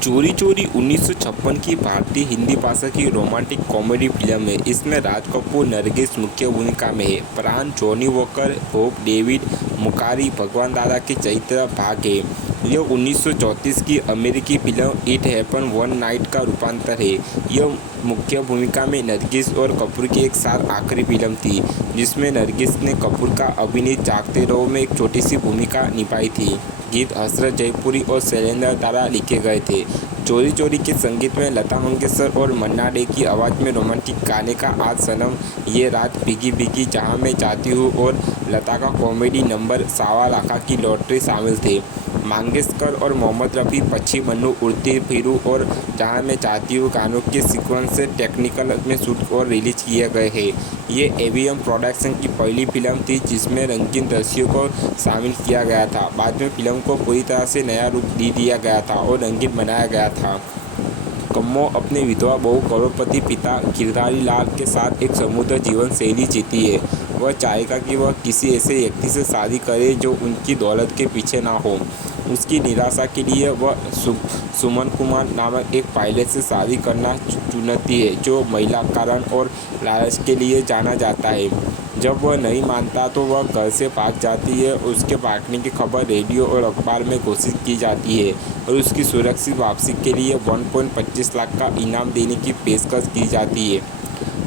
चोरी चोरी 1956 की भारतीय हिंदी भाषा की रोमांटिक कॉमेडी फिल्म है। इसमें राज कपूर नरगिस मुख्य भूमिका में है। प्राण, Johnny walker, hope David, Murari भगवान दादा के चरित्र भाग है। यह 1934 की अमेरिकी film it happen one night का रूपांतर है। यह मुख्य भूमिका में नरगिस और कपूर की एक साथ आखिरी फिल्म थी, जिसमें नरगिस ने कपूर का अभिनीत जागते रहो में एक छोटी सी भूमिका निभाई थी। गीत हसरत जयपुरी और शैलेंद्र द्वारा लिखे गए थे। चोरी चोरी के संगीत में लता मंगेशकर और मन्ना डे की आवाज़ में रोमांटिक गाने का आज सनम, ये रात भीगी भीगी, जहां मैं चाहती हूँ और लता का कॉमेडी नंबर सवा लाखा की लॉटरी शामिल थे। मंगेशकर और मोहम्मद रफ़ी पक्षी मन्नू, उड़ती फिरू और जहां मैं चाहती हूँ गानों के सीक्वेंस से टेक्निकल में शूट और रिलीज किए गए हैं। ये एवीएम प्रोडक्शन की पहली फिल्म थी जिसमें रंगीन दृश्यों को शामिल किया गया था। बाद में फिल्म को पूरी तरह से नया रूप दे दिया गया था और रंगीन बनाया गया था। कम्मो अपने विधवा बहु करोड़पति पिता गिरधारी लाल के साथ एक समुद्र जीवन शैली जीती है। वह चाहेगा कि वह किसी ऐसे व्यक्ति से शादी करे जो उनकी दौलत के पीछे ना हो। उसकी निराशा के लिए वह सुमन कुमार नामक एक पायलट से शादी करना चुनती है, जो महिला कारण और लालच के लिए जाना जाता है। जब वह नहीं मानता तो वह घर से भाग जाती है। उसके भागने की खबर रेडियो और अखबार में घोषित की जाती है और उसकी सुरक्षित वापसी के लिए 1.25 लाख का इनाम देने की पेशकश की जाती है।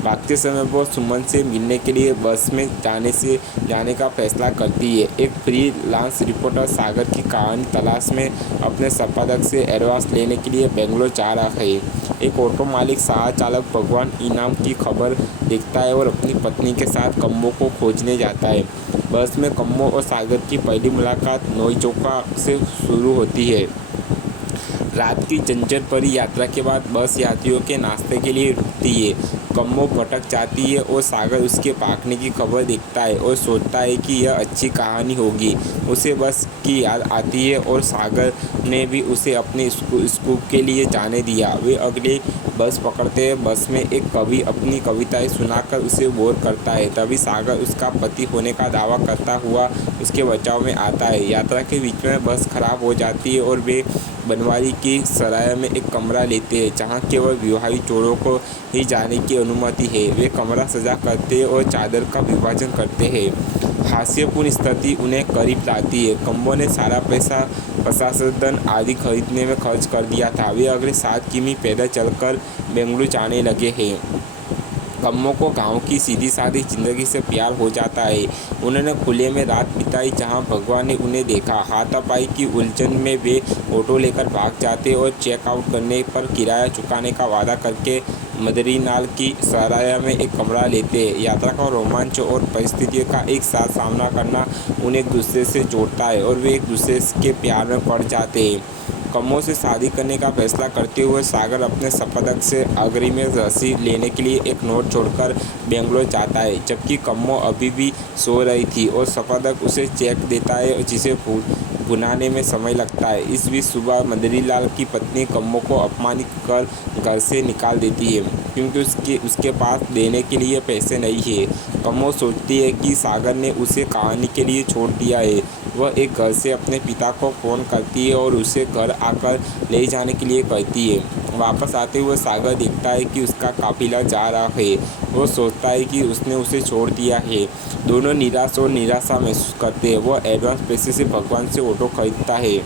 भागते समय वह सुमन से मिलने के लिए बस में जाने का फैसला करती है। एक फ्रीलांस रिपोर्टर सागर की कहानी तलाश में अपने संपादक से एडवांस लेने के लिए बेंगलोर जा रहा है। एक ऑटो मालिक शाह चालक भगवान इनाम की खबर देखता है और अपनी पत्नी के साथ कम्मो को खोजने जाता है। बस में कम्मो और सागर की पहली मुलाकात नोईचौका से शुरू होती है। रात की झंझट भरी यात्रा के बाद बस यात्रियों के नाश्ते के लिए रुकती है। कम्मो भटक जाती है और सागर उसके भागने की खबर देखता है और सोचता है कि यह अच्छी कहानी होगी। उसे बस की याद आती है और सागर ने भी उसे अपने स्कूल के लिए जाने दिया। वे अगले बस पकड़ते हैं। बस में एक कवि अपनी कविताएं सुनाकर उसे बोर करता है। तभी सागर उसका पति होने का दावा करता हुआ उसके बचाव में आता है। यात्रा के बीच में बस खराब हो जाती है और वे बनवारी की सराय में एक कमरा लेते हैं, जहां केवल विवाहित जोड़ों को ही जाने की अनुमति है। वे कमरा सजा करते हैं और चादर का विभाजन करते हैं। हास्यपूर्ण स्थिति उन्हें करीब लाती है। कम्मो ने सारा पैसा प्रसाधन आदि खरीदने में खर्च कर दिया था। वे अगले 7 किमी पैदल चलकर बेंगलुरु जाने लगे हैं। कम्मो को गांव की सीधी सादी जिंदगी से प्यार हो जाता है। उन्होंने खुले में रात बिताई जहां भगवान ने उन्हें देखा। हाथापाई की उलझन में वे ऑटो लेकर भाग जाते और चेकआउट करने पर किराया चुकाने का वादा करके मदरीनाल की सराय में एक कमरा लेते हैं। यात्रा का रोमांच और परिस्थितियों का एक साथ सामना करना उन्हें एक दूसरे से जोड़ता है और वे एक दूसरे के प्यार में पड़ जाते हैं। कम्मो से शादी करने का फैसला करते हुए सागर अपने संपादक से अग्रिम रसीद लेने के लिए एक नोट छोड़कर बेंगलोर जाता है, जबकि कम्मो अभी भी सो रही थी और संपादक उसे चेक देता है जिसे भुनाने में समय लगता है। इस बीच सुबह मदरीलाल की पत्नी कम्मो को अपमानित कर घर से निकाल देती है, क्योंकि उसके पास देने के लिए पैसे नहीं है। कम्मो सोचती है कि सागर ने उसे कहानी के लिए छोड़ दिया है। वह एक घर से अपने पिता को फ़ोन करती है और उसे घर आकर ले जाने के लिए कहती है। वापस आते हुए सागर देखता है कि उसका काफिला जा रहा है। वो सोचता है कि उसने उसे छोड़ दिया है। दोनों निराश और निराशा महसूस करते हैं। वह एडवांस पैसे से भगवान से ऑटो खरीदता है।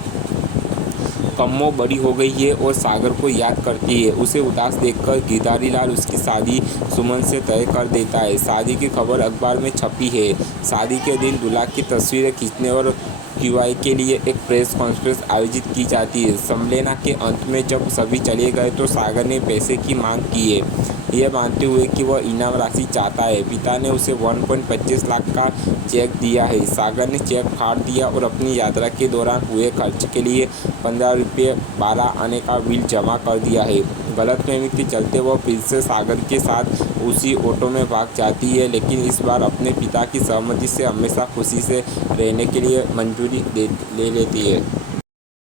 कम्मो बड़ी हो गई है और सागर को याद करती है। उसे उदास देखकर गिरधारी लाल उसकी शादी सुमन से तय कर देता है। शादी की खबर अखबार में छपी है। शादी के दिन दूल्हा की तस्वीरें खींचने और क्यूआई के लिए एक प्रेस कॉन्फ्रेंस आयोजित की जाती है। सम्मेलन के अंत में जब सभी चले गए तो सागर ने पैसे की मांग की है, यह मानते हुए कि वह इनाम राशि चाहता है। पिता ने उसे 1.25 लाख का चेक दिया है। सागर ने चेक फाड़ दिया और अपनी यात्रा के दौरान हुए खर्च के लिए 15 रुपये 12 आने का बिल जमा कर दिया है। गलतफहमी के चलते वह फिर से सागर के साथ उसी ऑटो में भाग जाती है, लेकिन इस बार अपने पिता की सहमति से हमेशा खुशी से रहने के लिए मंजूरी ले लेती है।